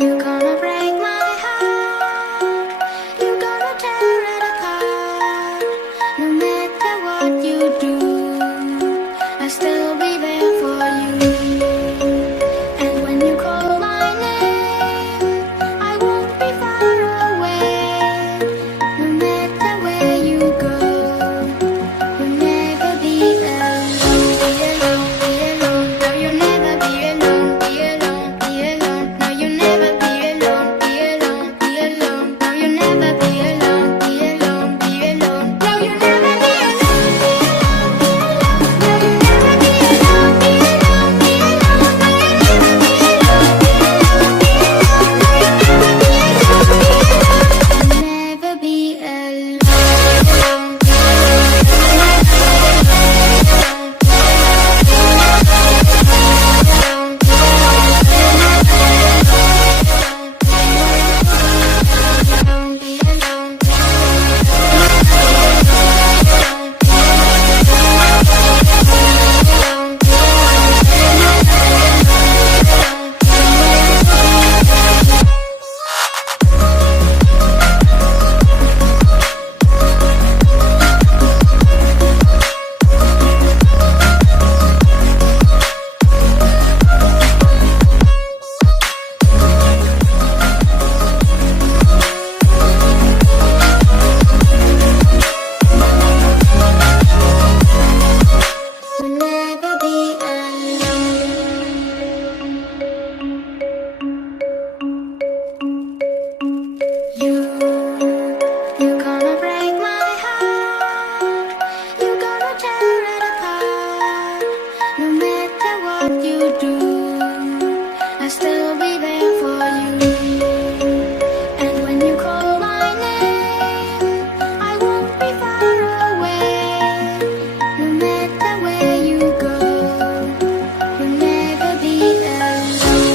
You gonna break my heart. You gonna tear it apart. No matter what you do, I'll still be there for you. And when you call my name, I won't be far away. No matter where you go, you'll never be alone. Be alone, be alone. No, you'll never be alone. Be alone, be alone. No, you'll never be alone. Be alone, be alone. No, you'll never be alone. Be alone, be alone. No, you'll never be alone. Be alone, be alone. No, you'll never be alone. Be alone, be alone. No, you'll never be alone. Be alone, be alone. No, you'll never be alone. Be alone. You'll never be alone. You'll never be alone. You gonna break my heart. You gonna tear it apart. No matter what you do, I'll still be there for you. And when you call my name, I won't be far away. No matter where you go, you'll never be alone.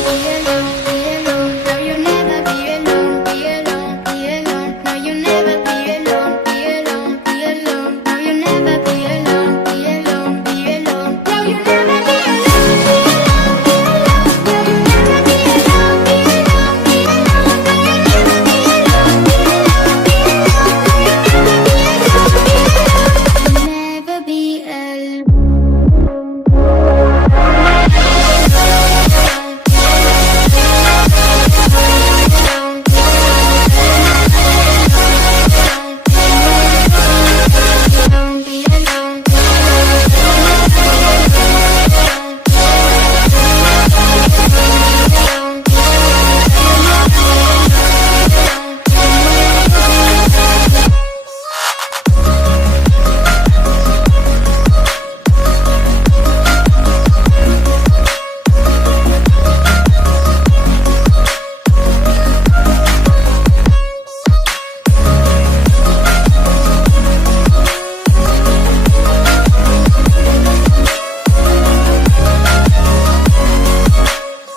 Be alone, be alone. No, you'll never be alone. Be alone, be alone. No, you'll never be alone. Be alone, be alone. No, you'll never be alone. Be alone, be alone. No, you'll never be alone. Be alone, be alone. No, you'll never be alone. Be alone, be alone. No, you'll never be alone. Be alone, be alone. No, you'll never be alone. Be alone.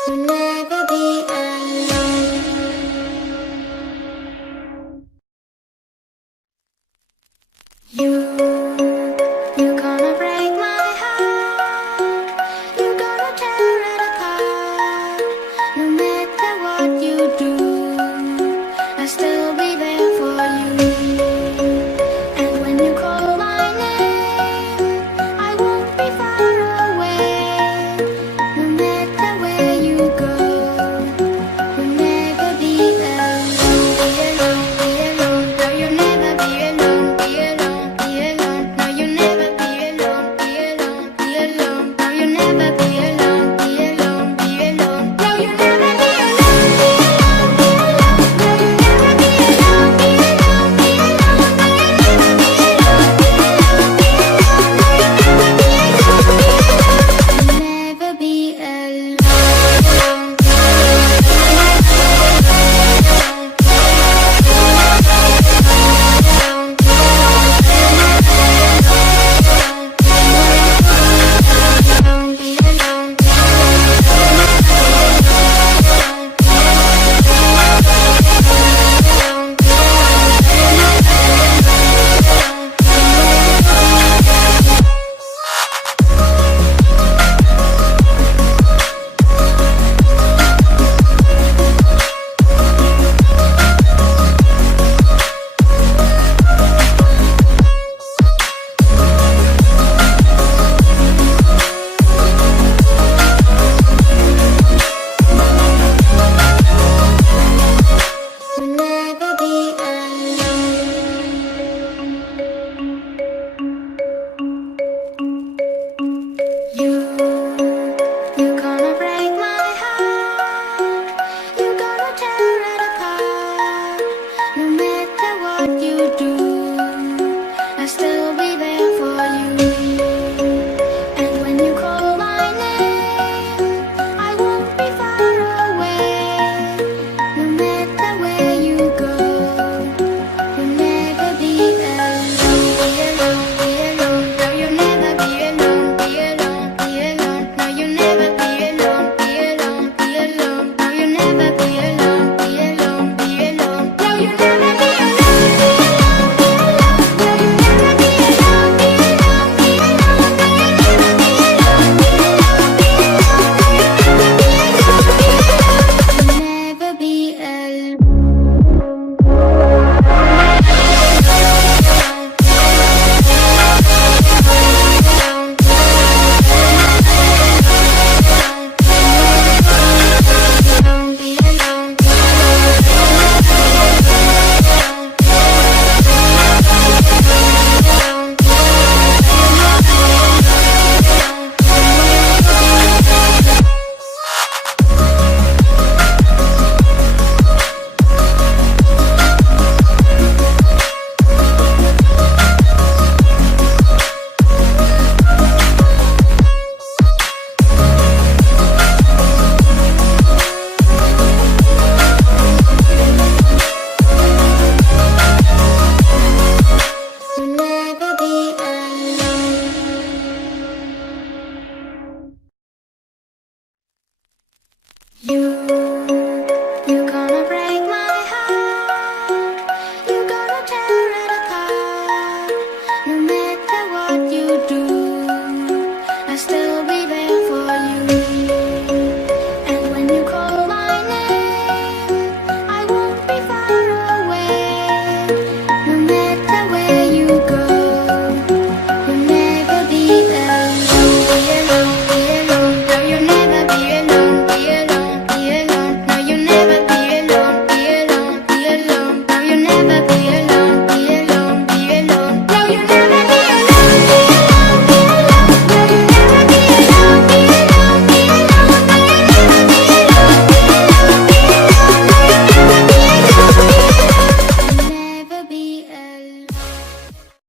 You'll never be alone. You'll never be alone.